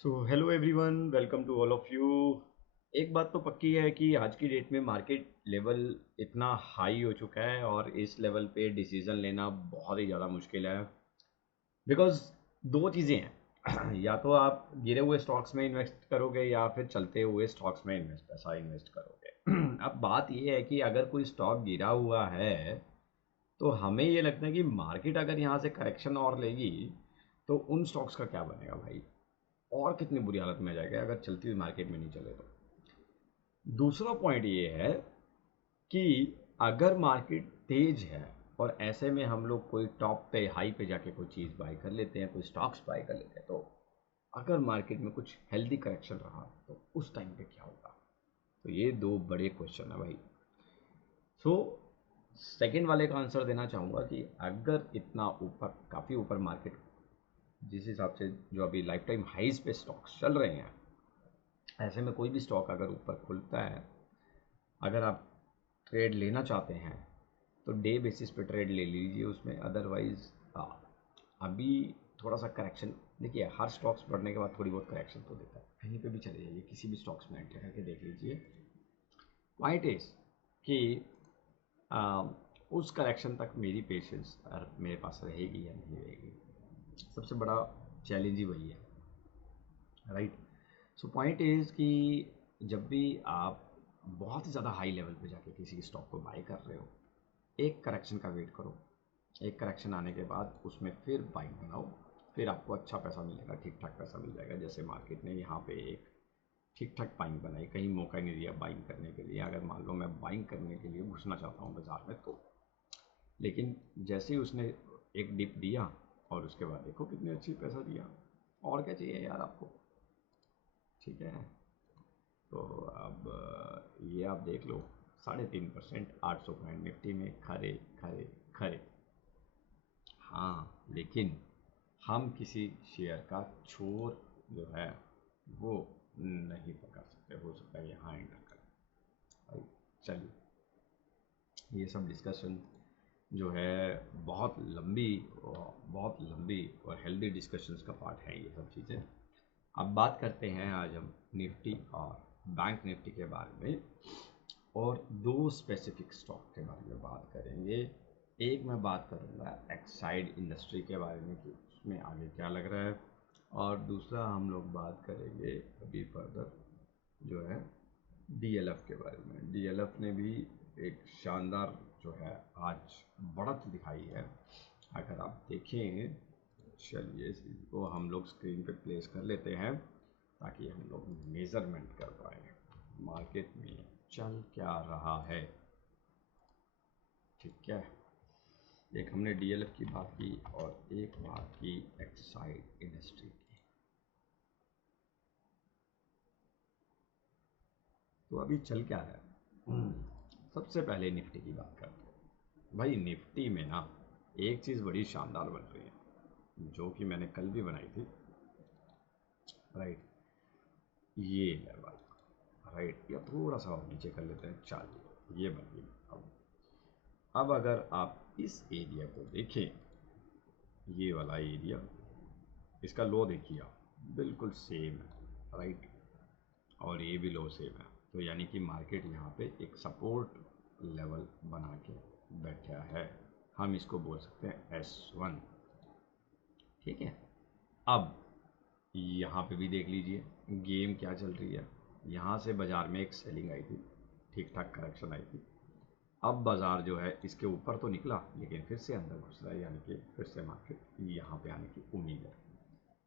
So hello everyone, welcome to all of you. एक बात तो पक्की है कि आज की डेट में मार्केट लेवल इतना हाई हो चुका है और इस लेवल पे डिसीजन लेना बहुत ही ज़्यादा मुश्किल है। बिकॉज दो चीज़ें हैं या तो आप गिरे हुए स्टॉक्स में इन्वेस्ट करोगे या फिर चलते हुए स्टॉक्स में पैसा इन्वेस्ट करोगे। अब बात यह है कि अगर कोई स्टॉक गिरा हुआ है तो हमें ये लगता है कि मार्केट अगर यहाँ से करेक्शन और लेगी तो उन स्टॉक्स का क्या बनेगा भाई, और कितनी बुरी हालत में जाएगा अगर चलती हुई मार्केट में नहीं चले तो। दूसरा पॉइंट ये है कि अगर मार्केट तेज है और ऐसे में हम लोग कोई टॉप पे हाई पे जाके कोई चीज़ बाई कर लेते हैं, कोई स्टॉक्स बाई कर लेते हैं, तो अगर मार्केट में कुछ हेल्दी करेक्शन रहा तो उस टाइम पे क्या होगा। तो ये दो बड़े क्वेश्चन है भाई। सो सेकेंड वाले का आंसर देना चाहूँगा कि अगर इतना ऊपर, काफ़ी ऊपर मार्केट, जिस हिसाब से जो अभी लाइफ टाइम हाइज पे स्टॉक्स चल रहे हैं, ऐसे में कोई भी स्टॉक अगर ऊपर खुलता है, अगर आप ट्रेड लेना चाहते हैं तो डे बेसिस पे ट्रेड ले लीजिए उसमें। अदरवाइज़ अभी थोड़ा सा करेक्शन, देखिए हर स्टॉक्स बढ़ने के बाद थोड़ी बहुत करेक्शन तो देता है, कहीं पे भी चले जाइए, किसी भी स्टॉक्स में एंटर करके देख लीजिए। पॉइंट इज कि आ, उस करेक्शन तक मेरी पेशेंस मेरे पास रहेगी या नहीं रहेगी, सबसे बड़ा चैलेंज ही वही है, राइट। सो पॉइंट इज़ कि जब भी आप बहुत ही ज़्यादा हाई लेवल पे जाके किसी स्टॉक को बाय कर रहे हो, एक करेक्शन का वेट करो। एक करेक्शन आने के बाद उसमें फिर बाइंग बनाओ, फिर आपको अच्छा पैसा मिलेगा, ठीक ठाक पैसा मिल जाएगा। जैसे मार्केट ने यहाँ पे एक ठीक ठाक बाइंग बनाई, कहीं मौका नहीं दिया बाइंग करने के लिए। अगर मान लो मैं बाइंग करने के लिए घुसना चाहता हूँ बाज़ार में तो, लेकिन जैसे ही उसने एक डिप दिया और उसके बाद देखो कितने अच्छी पैसा दिया, और क्या चाहिए यार आपको, ठीक है। तो अब ये आप देख लो, 3.5%, 800 पॉइंट निफ्टी में खरे खरे खरे। हाँ, लेकिन हम किसी शेयर का छोर जो है वो नहीं पकड़ सकते, हो सकता है यहाँ एंटर करें। चलिए, ये सब डिस्कशन जो है बहुत लंबी और हेल्दी डिस्कशंस का पार्ट है ये सब चीज़ें। अब बात करते हैं आज हम निफ्टी और बैंक निफ्टी के बारे में, और दो स्पेसिफिक स्टॉक के बारे में बात करेंगे। एक मैं बात करूँगा एक्साइड इंडस्ट्री के बारे में कि उसमें आगे क्या लग रहा है, और दूसरा हम लोग बात करेंगे अभी फर्दर जो है डीएलएफ के बारे में। डीएलएफ ने भी एक शानदार जो है आज बढ़त दिखाई है, अगर आप देखें। चलिए इसको हम लोग स्क्रीन पे प्लेस कर लेते हैं ताकि हम लोग मेज़रमेंट कर पाए मार्केट में चल क्या रहा है, ठीक है। एक हमने डीएलएफ की बात की और एक बात की एक्साइड इंडस्ट्री की। तो अभी चल क्या रहा है, सबसे पहले निफ्टी की बात करते हैं। भाई निफ्टी में ना एक चीज़ बड़ी शानदार बन रही है, जो कि मैंने कल भी बनाई थी, राइट। ये लेवल, राइट, या थोड़ा सा और नीचे कर लेते हैं, चलिए ये बन गई। अब अगर आप इस एरिया को देखें, ये वाला एरिया, इसका लो देखिए आप, बिल्कुल सेम है, राइट, और ये भी लो सेम है। तो यानी कि मार्केट यहाँ पे एक सपोर्ट लेवल बना के बैठा है, हम इसको बोल सकते हैं S1, ठीक है। अब यहाँ पे भी देख लीजिए गेम क्या चल रही है। यहाँ से बाज़ार में एक सेलिंग आई थी, ठीक ठाक करेक्शन आई थी। अब बाज़ार जो है इसके ऊपर तो निकला, लेकिन फिर से अंदर घुस रहा है, यानी कि फिर से मार्केट यहाँ पे आने की उम्मीद है।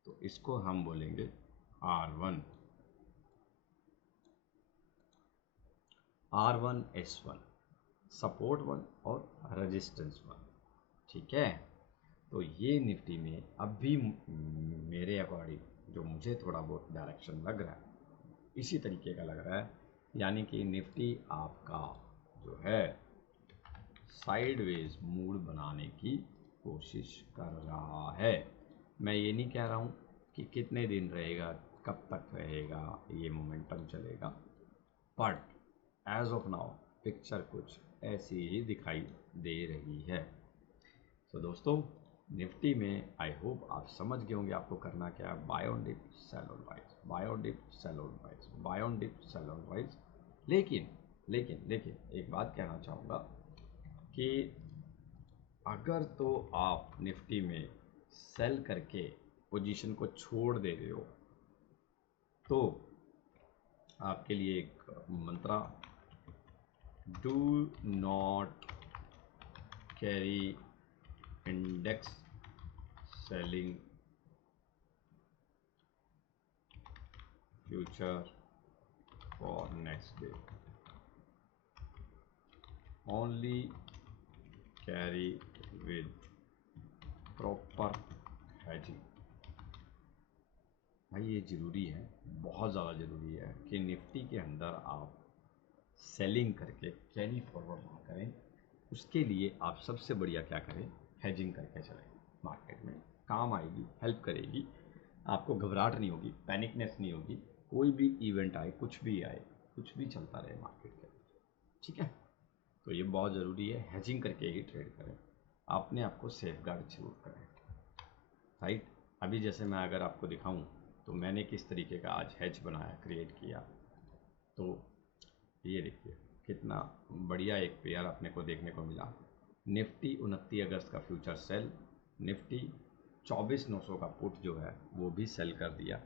तो इसको हम बोलेंगे R1, R1S1, सपोर्ट 1 और रेजिस्टेंस 1, ठीक है। तो ये निफ्टी में अब भी मेरे अकॉर्डिंग जो मुझे थोड़ा बहुत डायरेक्शन लग रहा है, इसी तरीके का लग रहा है। यानी कि निफ्टी आपका जो है साइडवेज मूड बनाने की कोशिश कर रहा है। मैं ये नहीं कह रहा हूँ कि कितने दिन रहेगा, कब तक रहेगा ये मोमेंटम चलेगा, but as of now picture कुछ ऐसी ही दिखाई दे रही है। तो दोस्तों, निफ्टी में आई होप आप समझ गए होंगे आपको करना क्या है। Buy on dip, sell on rise, buy on dip, sell on rise, buy on dip, sell on rise. लेकिन लेकिन लेकिन एक बात कहना चाहूँगा कि अगर तो आप निफ्टी में सेल करके पोजीशन को छोड़ दे रहे हो तो आपके लिए एक मंत्रा, do not carry index selling future for next day, only carry with proper hedging. भाई ये ज़रूरी है, बहुत ज़्यादा ज़रूरी है कि निफ्टी के अंदर आप सेलिंग करके कैरी फॉरवर्ड ना करें। उसके लिए आप सबसे बढ़िया क्या करें, हेजिंग करके चलें। मार्केट में काम आएगी, हेल्प करेगी, आपको घबराहट नहीं होगी, पैनिकनेस नहीं होगी। कोई भी इवेंट आए, कुछ भी आए, कुछ भी चलता रहे मार्केट के अंदर, ठीक है। तो ये बहुत ज़रूरी है, हेजिंग करके ही ट्रेड करें, अपने आप को सेफ गार्ड जरूर करें, राइट। अभी जैसे मैं अगर आपको दिखाऊं तो मैंने किस तरीके का आज हेज बनाया, क्रिएट किया। तो ये देखिए कितना बढ़िया एक पेयर अपने को देखने को मिला। निफ्टी 29 अगस्त का फ्यूचर सेल, निफ्टी 24,900 का पुट जो है वो भी सेल कर दिया।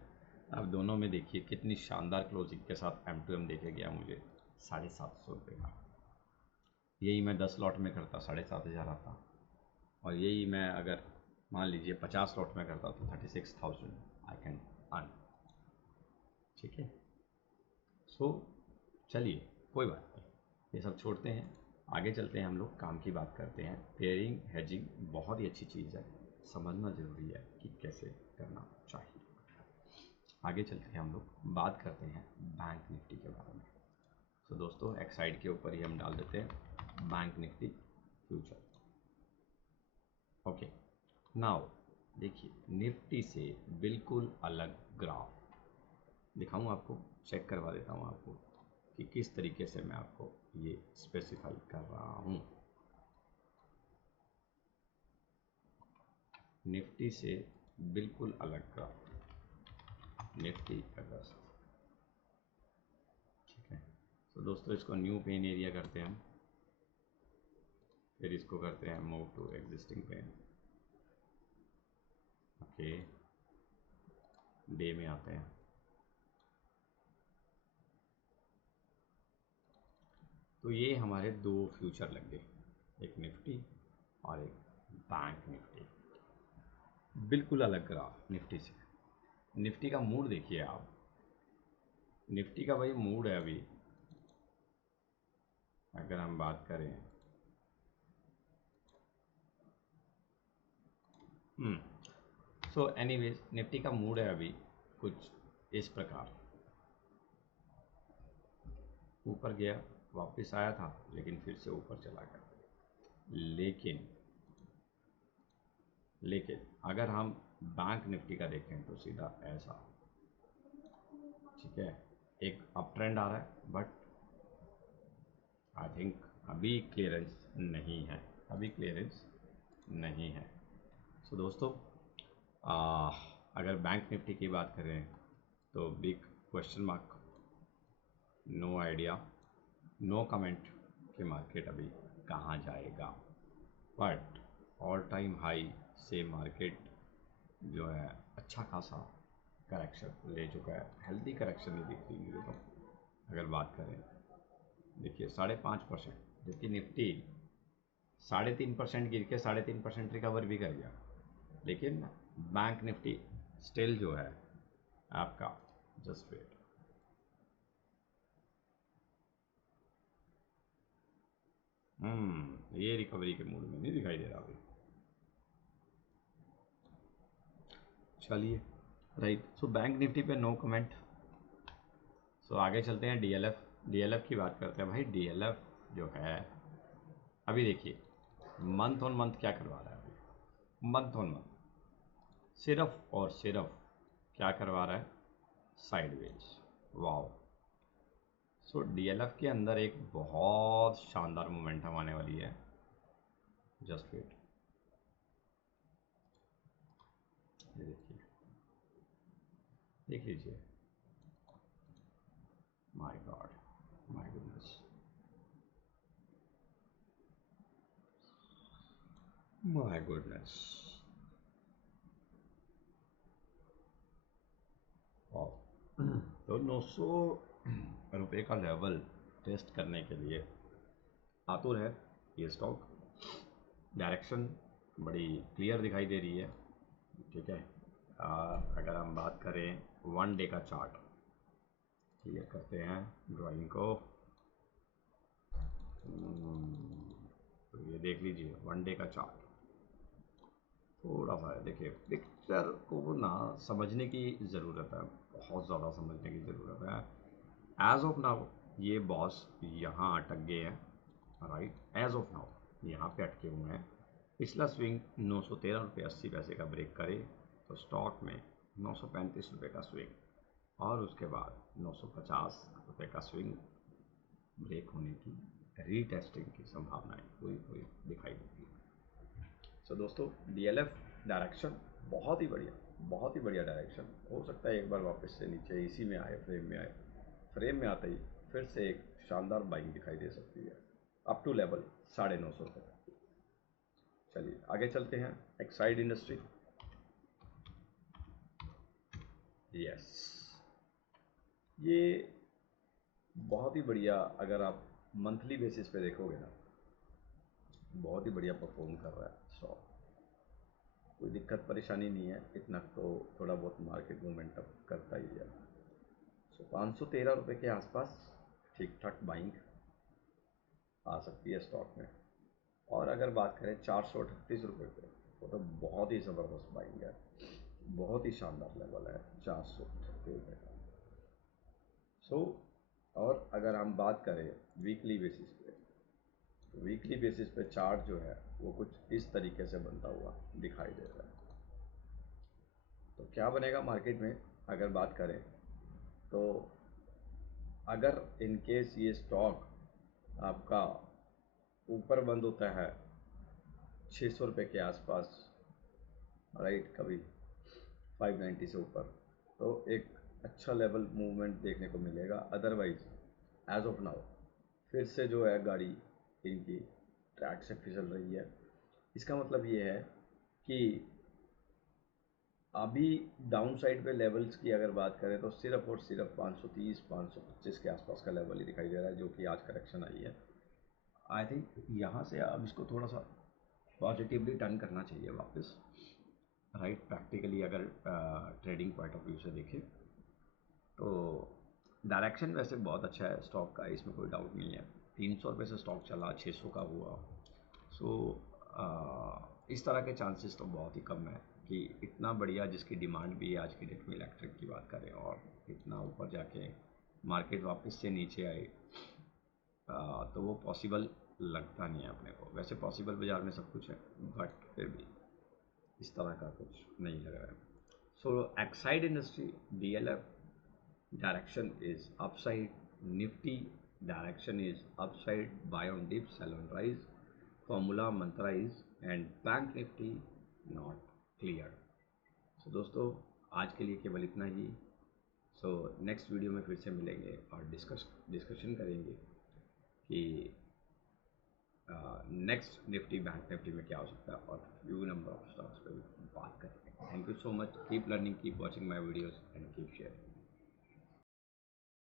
अब दोनों में देखिए कितनी शानदार क्लोजिंग के साथ M2M देखे गया मुझे 750 रुपये का। यही मैं 10 लॉट में करता 7,500 आता, और यही मैं अगर मान लीजिए 50 लॉट में करता तो 36,000 आई कैन अर्न, ठीक है। सो चलिए कोई बात नहीं, ये सब छोड़ते हैं, आगे चलते हैं, हम लोग काम की बात करते हैं। पेयरिंग हेजिंग बहुत ही अच्छी चीज़ है, समझना ज़रूरी है कि कैसे करना चाहिए। आगे चलते हैं, हम लोग बात करते हैं बैंक निफ्टी के बारे में। तो दोस्तों एक साइड के ऊपर ही हम डाल देते हैं bank Nifty future. Okay, now देखिए निफ्टी से बिल्कुल अलग ग्राफ दिखाऊं आपको, चेक करवा देता हूं आपको कि किस तरीके से मैं आपको ये स्पेसिफाई कर रहा हूं। निफ्टी से बिल्कुल अलग ग्राफ, निफ्टी अगस्त, ठीक है। तो दोस्तों इसको न्यू पेन एरिया करते हैं हम, फिर इसको करते हैं move to existing pen. Okay, day में आते हैं। तो ये हमारे दो फ्यूचर लग गए, एक निफ्टी और एक बैंक निफ्टी, बिल्कुल अलग ग्राफ निफ्टी से। निफ्टी का मूड देखिए आप, निफ्टी का भाई मूड है अभी, अगर हम बात करें सो एनीवेज निफ्टी का मूड है अभी कुछ इस प्रकार, ऊपर गया, वापस आया था, लेकिन फिर से ऊपर चला गया। लेकिन लेकिन अगर हम बैंक निफ्टी का देखें तो सीधा ऐसा, ठीक है, एक अप ट्रेंड आ रहा है, बट आई थिंक अभी क्लियरेंस नहीं है, अभी क्लियरेंस नहीं है। सो दोस्तों आ, अगर बैंक निफ्टी की बात करें तो big question mark, no idea, no comment कि मार्केट अभी कहाँ जाएगा। बट ऑल टाइम हाई से मार्केट जो है अच्छा खासा करेक्शन ले चुका है, हेल्दी करेक्शन नहीं दिख रही मुझे तो। अगर बात करें देखिए 5.5%, जबकि निफ्टी 3.5% गिर के 3.5% रिकवर भी कर गया, लेकिन बैंक निफ्टी स्टिल जो है आपका जस्ट वेट। ये रिकवरी के मूड में नहीं दिखाई दे रहा अभी। चलिए राइट, सो बैंक निफ्टी पे नो कमेंट। सो आगे चलते हैं डीएलएफ, डीएलएफ की बात करते हैं। भाई डीएलएफ जो है अभी देखिए मंथ ऑन मंथ क्या करवा रहा है, अभी मंथ ऑन मंथ सिर्फ और सिर्फ क्या करवा रहा है, साइडवेज। वाओ, सो डीएलएफ के अंदर एक बहुत शानदार मोमेंटम आने वाली है, जस्ट वेट। देख लीजिए, my god, my goodness, my goodness. तो 900 रुपये का लेवल टेस्ट करने के लिए आतुर है ये स्टॉक। डायरेक्शन बड़ी क्लियर दिखाई दे रही है, ठीक है। अगर हम बात करें 1 डे का चार्ट, क्लियर करते हैं ड्राइंग को। तो ये देख लीजिए 1 डे का चार्ट, थोड़ा सा है, देखिए पिक्चर को ना समझने की ज़रूरत है, बहुत ज़्यादा समझने की ज़रूरत है। एज ऑफ नाउ ये बॉस यहाँ अटक गए हैं, राइट, एज ऑफ नाउ यहाँ पे अटके हुए हैं। पिछला स्विंग 913 रुपये 80 पैसे का ब्रेक करे तो स्टॉक में 935 रुपये का स्विंग, और उसके बाद 950 रुपये का स्विंग ब्रेक होने की, रीटेस्टिंग की संभावनाएं पूरी पूरी दिखाई देती है। सो दोस्तों, डीएलएफ डायरेक्शन बहुत ही बढ़िया, बहुत ही बढ़िया डायरेक्शन। हो सकता है एक बार वापस से नीचे इसी में आए, फ्रेम में आए, फ्रेम में आते ही फिर से एक शानदार बाइंग दिखाई दे सकती है अप टू लेवल 950 रुपये। चलिए आगे चलते हैं। एक्साइड इंडस्ट्री, यस, ये बहुत ही बढ़िया, अगर आप मंथली बेसिस पे देखोगे ना, बहुत ही बढ़िया परफॉर्म कर रहा है स्टॉक। कोई दिक्कत परेशानी नहीं है, इतना तो थोड़ा बहुत मार्केट मोमेंटम करता ही है। सो 513 रुपये के आसपास ठीक ठाक बाइंग आ सकती है स्टॉक में। और अगर बात करें 438 रुपये पे, वो तो बहुत ही ज़बरदस्त बाइंग है, बहुत ही शानदार लेवल है 438 रुपये का। सो और अगर हम बात करें वीकली बेसिस पे, तो वीकली बेसिस पे चार्ट जो है वो कुछ इस तरीके से बनता हुआ दिखाई दे रहा है। तो क्या बनेगा मार्केट में अगर बात करें, तो अगर इन केस ये स्टॉक आपका ऊपर बंद होता है 600 रुपये के आसपास, राइट, कभी 590 से ऊपर, तो एक अच्छा लेवल मूवमेंट देखने को मिलेगा। अदरवाइज एज ऑफ नाउ फिर से जो है गाड़ी इनकी ट्रैक से फिसल रही है। इसका मतलब ये है कि अभी डाउन साइड पे लेवल्स की अगर बात करें तो सिर्फ और सिर्फ 530 525 के आसपास का लेवल ही दिखाई दे रहा है, जो कि आज करेक्शन आई है। आई थिंक यहाँ से अब इसको थोड़ा सा पॉजिटिवली टर्न करना चाहिए वापस, राइट। प्रैक्टिकली अगर ट्रेडिंग पॉइंट ऑफ व्यू से देखें तो डायरेक्शन वैसे बहुत अच्छा है स्टॉक का, इसमें कोई डाउट नहीं है। 300 रुपये से स्टॉक चला, 600 का हुआ। सो इस तरह के चांसेस तो बहुत ही कम है कि इतना बढ़िया, जिसकी डिमांड भी है आज की डेट में इलेक्ट्रिक की बात करें, और इतना ऊपर जाके मार्केट वापस से नीचे आए, तो वो पॉसिबल लगता नहीं है अपने को। वैसे पॉसिबल बाज़ार में सब कुछ है, बट फिर भी इस तरह का कुछ नहीं लग रहा है। So Exide industry, DLF direction is upside, nifty direction is upside, buy on dip, sell on rise, formula mantra is, and bank nifty not clear. So दोस्तों, आज के लिए केवल इतना ही। सो नेक्स्ट वीडियो में फिर से मिलेंगे और डिस्कशन करेंगे कि नेक्स्ट निफ्टी बैंक निफ्टी में क्या हो सकता है, और फ्यू नंबर ऑफ स्टॉक्स पे भी बात करेंगे। Thank you so much, keep learning, keep watching my videos and keep sharing.